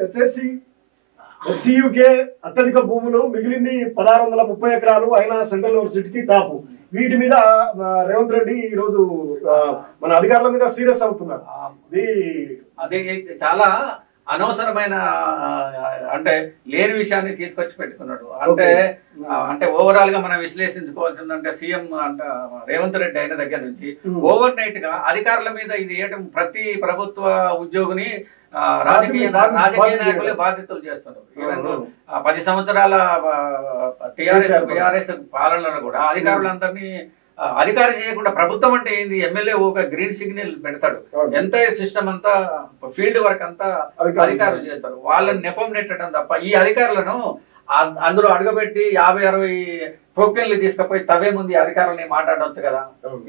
HSC ఎస్సీయూకే అత్యధిక భూములు మిగిలింది 1630 ఎకరాలు అయినా సెంట్రల్ యూనివర్సిటీకి టాప్. వీటి మీద రేవంత్ రెడ్డి ఈరోజు మన అధికారుల మీద సీరియస్ అవుతున్నారు. అది చాలా అనవసరమైన అంటే లేని విషయాన్ని తీసుకొచ్చి పెట్టుకున్నాడు. అంటే ఓవరాల్ గా మనం విశ్లేషించుకోవాల్సిందంటే సీఎం అంటే రేవంత్ రెడ్డి అయిన దగ్గర నుంచి ఓవర్ నైట్ గా అధికారుల మీద ఇది ఏయటం ప్రతి ప్రభుత్వ ఉద్యోగిని రాజకీయ నాయకులే బాధ్యతలు చేస్తున్నారు. ఈవెన్ 10 సంవత్సరాల టిఆర్ఎస్ పాలనలో కూడా అధికారులందరినీ అధికారి చేయకుండా ప్రభుత్వం అంటే ఏంది, ఎమ్మెల్యే ఒక గ్రీన్ సిగ్నల్ పెడతాడు, ఎంత సిస్టమ్ అంతా ఫీల్డ్ వర్క్ అంతా అధికారులు చేస్తారు. వాళ్ళని నెపం నెట్టడం తప్ప ఈ అధికారులను అందులో అడుగబెట్టి 50-60 టోకెన్లు తీసుకుపోయి తవే ముందు అధికారులని మాట్లాడవచ్చు కదా.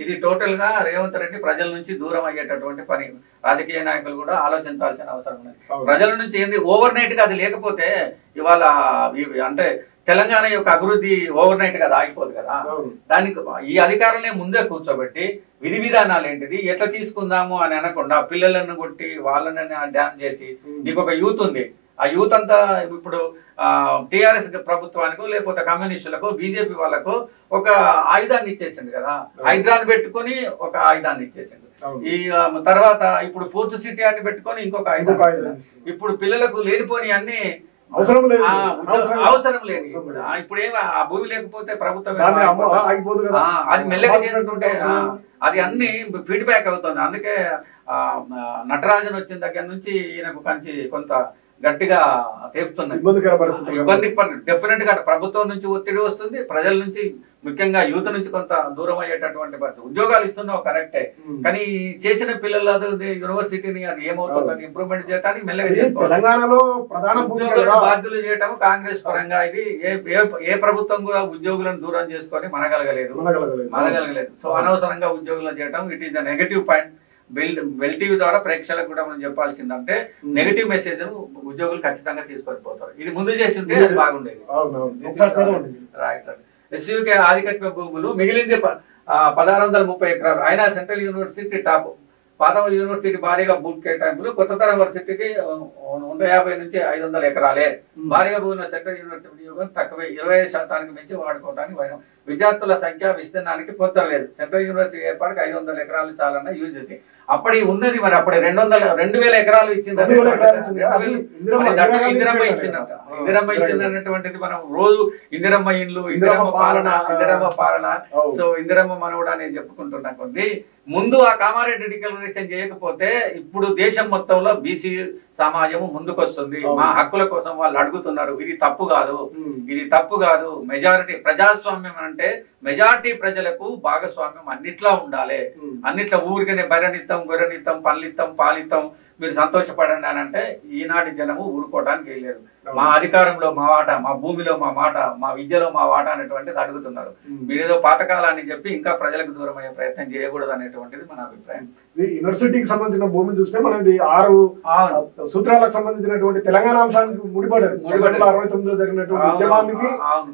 ఇది టోటల్ గా రేవంత్ రెడ్డి ప్రజల నుంచి దూరం అయ్యేటటువంటి పని. రాజకీయ నాయకులు కూడా ఆలోచించాల్సిన అవసరం ఉంది. ప్రజల నుంచి ఏంది ఓవర్ నైట్ గా అది లేకపోతే ఇవాళ అంటే తెలంగాణ యొక్క అభివృద్ధి ఓవర్ నైట్ గా ఆగిపోదు కదా. దానికి ఈ అధికారులనే ముందే కూర్చోబెట్టి విధి విధానాలు ఏంటిది ఎట్లా తీసుకుందాము అని అనకుండా పిల్లలను కొట్టి వాళ్ళని డ్యామ్ చేసి, నీకు ఒక యూత్ ఉంది, ఆ యూత్ అంతా ఇప్పుడు టిఆర్ఎస్ ప్రభుత్వానికి లేకపోతే కమ్యూనిస్టులకు బీజేపీ వాళ్ళకు ఒక ఆయుధాన్ని ఇచ్చేసింది కదా. హైడ్రాన్ని పెట్టుకుని ఒక ఆయుధాన్ని ఇచ్చేసింది. ఈ తర్వాత ఇప్పుడు ఫోర్త్ సిటీ అని పెట్టుకొని ఇంకొక ఆయుధం. ఇప్పుడు పిల్లలకు లేనిపోని అన్ని అవసరం లేదు. ఇప్పుడు ఏమి ఆ భూమి లేకపోతే ప్రభుత్వం అది మెల్లగా చేసుకుంటే అది అన్ని ఫీడ్బ్యాక్ అవుతుంది. అందుకే నటరాజన్ వచ్చిన దగ్గర నుంచి ఈయనకు కంచి కొంత గట్టిగా తేపుతున్నది. ఇబ్బంది డెఫినెట్ గా ప్రభుత్వం నుంచి ఒత్తిడి వస్తుంది, ప్రజల నుంచి ముఖ్యంగా యూత్ నుంచి కొంత దూరం అయ్యేటటువంటి పరిస్థితి. ఉద్యోగాలు ఇస్తున్నావు కరెక్టే, కానీ చేసిన పిల్లల యూనివర్సిటీని అది ఏమవుతుంది ఇంప్రూవ్మెంట్ చేయడానికి మెల్లగా ఉద్యోగులను బాధ్యులు చేయటం కాంగ్రెస్ పరంగా ఇది ఏ ప్రభుత్వం కూడా ఉద్యోగులను దూరం చేసుకొని మనగలగలేదు. సో అనవసరంగా ఉద్యోగులను చేయటం it is the negative point. Well TV ద్వారా ప్రేక్షకులకు కూడా మనం చెప్పాల్సిందంటే నెగటివ్ మెసేజ్ ఉద్యోగులు ఖచ్చితంగా తీసుకొని పోతారు. ఇది ముందు చేసి ఉంటే అది బాగుండేది. ఎస్యూకే ఆధిపత్య భూములు మిగిలింది 1630 ఎకరాలు అయినా సెంట్రల్ యూనివర్సిటీ టాప్. పాత యూనివర్సిటీ భారీగా భూ కేటాయింపులు, కొత్త తరం యూనివర్సిటీకి 150 నుంచి 500 ఎకరాలే. భారీగా భూమిలో సెంట్రల్ యూనివర్సిటీ వినియోగం తక్కువే, 25% మించి వాడుకోవడానికి పోయినాం. విద్యార్థుల సంఖ్య విస్తీర్ణానికి పొందలేదు. సెంట్రల్ యూనివర్సిటీ ఏర్పాటుకు 500 ఎకరాలు చాలన్న యూజీసీ. అప్పటి ఉన్నది మరి అప్పుడు 2000 ఎకరాలు ఇచ్చింది. ఇందిరమ్మ ఇచ్చిందంట. ఇందిరమ్మ ఇచ్చింది అన్నటువంటిది మనం రోజు ఇందిరమ్మ ఇండ్లు, ఇందిరమ్మ పాలన. సో ఇందిరమ్మ మనవుడు అని చెప్పుకుంటున్నా కొద్ది ముందు ఆ కామారెడ్డి డిక్లరేషన్ చేయకపోతే ఇప్పుడు దేశం మొత్తంలో బీసీ సమాజము ముందుకొస్తుంది. మా హక్కుల కోసం వాళ్ళు అడుగుతున్నారు. ఇది తప్పు కాదు. మెజారిటీ ప్రజాస్వామ్యం అంటే మెజారిటీ ప్రజలకు భాగస్వామ్యం అన్నిట్లా ఉండాలి. అన్నిట్లా ఊరికనే బర్రెనిత్తం, గొర్రెనిత్తం, పళ్ళిత్తం, పాలిత్తం మీరు సంతోషపడండి అని అంటే ఈనాటి జనము ఊరుకోవడానికి వెళ్ళలేదు. మా అధికారంలో మా వాటా, మా భూమిలో మా మాట, మా విద్యలో మా వాటా అనేటువంటిది అడుగుతున్నారు. మీరేదో పాతకాలాన్ని చెప్పి ఇంకా ప్రజలకు దూరం అయ్యే ప్రయత్నం చేయకూడదు అనేటువంటిది మన అభిప్రాయం. యూనివర్సిటీకి సంబంధించిన భూమిని చూస్తే మనది 6 సూత్రాలకు సంబంధించినటువంటి తెలంగాణ అంశానికి ముడిపడారు. 1969లో జరిగినటువంటి ఉద్యమానికి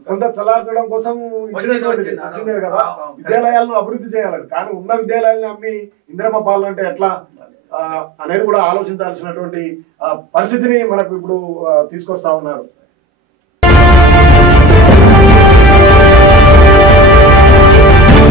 కొంత చల్లార్చడం కోసం వచ్చిందే కదా. విద్యాలయాలను అభివృద్ధి చేయాలని, కానీ ఉన్న విద్యాలయాలను అమ్మి ఇందిరమ్మ పాలన అంటే ఎట్లా అనేది కూడా ఆలోచించాల్సినటువంటి పరిస్థితిని మనకు ఇప్పుడు తీసుకొస్తా ఉన్నారు.